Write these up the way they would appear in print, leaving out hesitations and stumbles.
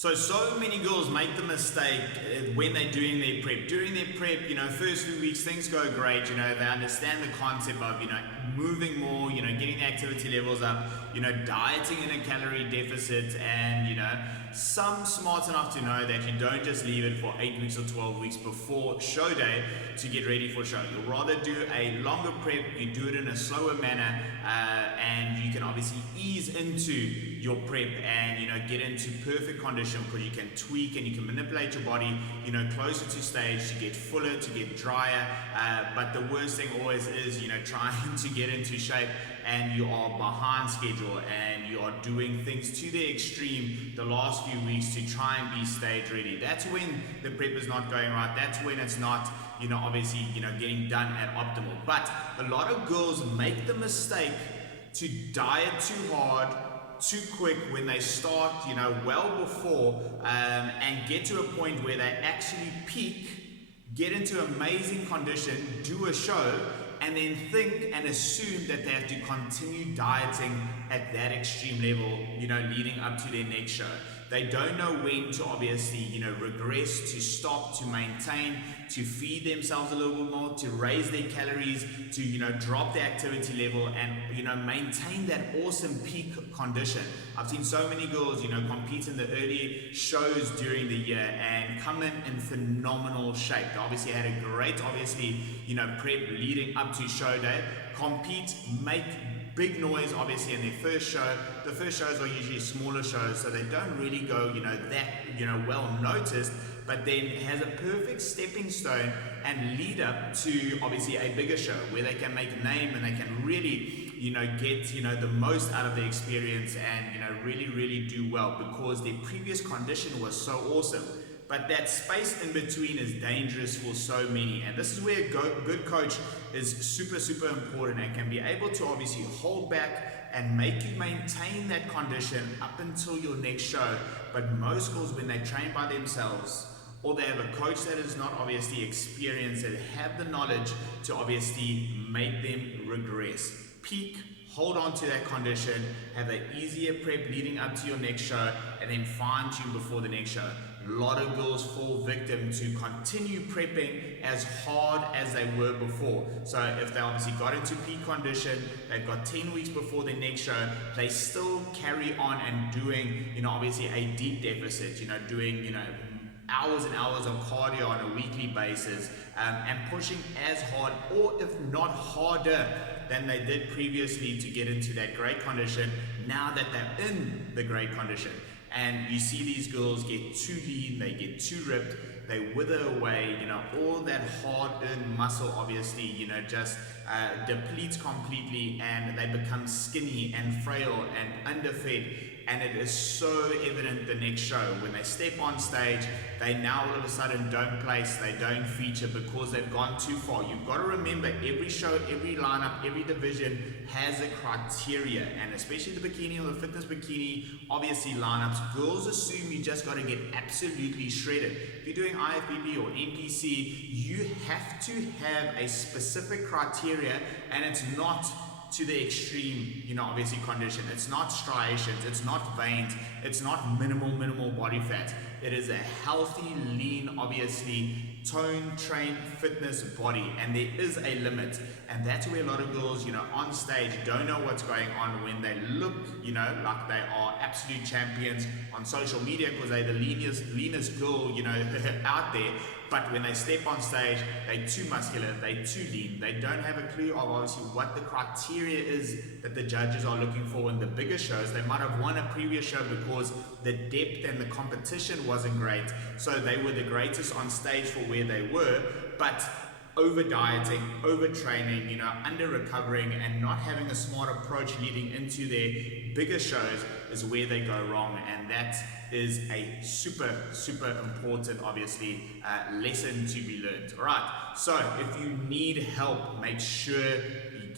So many girls make the mistake when they're doing their prep. During their prep, first few weeks things go great. They understand the concept of, moving more, getting the activity levels up, dieting in a calorie deficit, and, some smart enough to know that you don't just leave it for 8 weeks or 12 weeks before show day to get ready for show. You'll rather do a longer prep, you do it in a slower manner, and you can obviously ease into your prep and get into perfect condition because you can tweak and you can manipulate your body closer to stage to get fuller, to get drier, but the worst thing always is trying to get into shape and you are behind schedule and you are doing things to the extreme the last few weeks to try and be stage ready. That's when the prep is not going right. That's when it's not obviously getting done at optimal. But a lot of girls make the mistake to diet too hard too quick when they start well before, and get to a point where they actually peak, get into amazing condition, do a show, and then think and assume that they have to continue dieting at that extreme level leading up to their next show. They don't know when to obviously regress, to stop, to maintain, to feed themselves a little bit more, to raise their calories, to drop the activity level and maintain that awesome peak condition. I've seen so many girls compete in the early shows during the year and come in phenomenal shape. They obviously had a great prep leading up to show day, compete, make big noise obviously in their first show. The first shows are usually smaller shows, so they don't really go that well noticed, but then has a perfect stepping stone and lead up to obviously a bigger show where they can make a name and they can really get the most out of the experience and really do well because their previous condition was so awesome. But that space in between is dangerous for so many, and this is where a good coach is super important and can be able to obviously hold back and make you maintain that condition up until your next show. But most girls, when they train by themselves or they have a coach that is not obviously experienced and have the knowledge to obviously make them regress, peak, hold on to that condition, have an easier prep leading up to your next show, and then fine tune before the next show. A lot of girls fall victim to continue prepping as hard as they were before. So if they obviously got into peak condition, they've got 10 weeks before their next show, they still carry on and doing, obviously a deep deficit, doing, hours and hours of cardio on a weekly basis, and pushing as hard or if not harder than they did previously to get into that great condition now that they're in the great condition. And you see these girls get too lean, they get too ripped, they wither away, all that hard-earned muscle obviously, just depletes completely and they become skinny and frail and underfed. And it is so evident the next show when they step on stage, they now all of a sudden don't place, they don't feature because they've gone too far. You've got to remember every show, every lineup, every division has a criteria, and especially the bikini or the fitness bikini obviously lineups, girls assume you just got to get absolutely shredded. If you're doing IFBB or NPC, you have to have a specific criteria, and it's not to the extreme, obviously condition. It's not striations, it's not veins, it's not minimal body fat. It is a healthy, lean, obviously tone trained fitness body, and there is a limit. And that's where a lot of girls, on stage don't know what's going on when they look, like they are absolute champions on social media because they're the leanest girl, out there. But when they step on stage, they're too muscular, they're too lean, they don't have a clue of obviously what the criteria is that the judges are looking for in the bigger shows. They might have won a previous show because the depth and the competition wasn't great, so they were the greatest on stage for where they were, but over dieting, over training, under recovering and not having a smart approach leading into their bigger shows is where they go wrong. And that is a super important obviously lesson to be learned. All right, so if you need help, make sure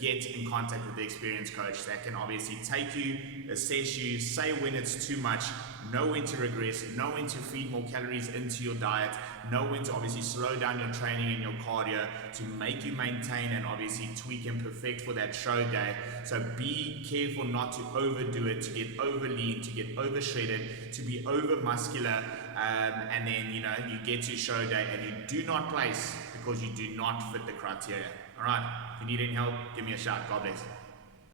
get in contact with the experienced coach that can obviously take you, assess you, say when it's too much, know when to regress, know when to feed more calories into your diet, know when to obviously slow down your training and your cardio to make you maintain and obviously tweak and perfect for that show day. So be careful not to overdo it, to get over lean, to get over shredded, to be over muscular, and then you get to show day and you do not place because you do not fit the criteria. All right, if you need any help, give me a shout. God bless.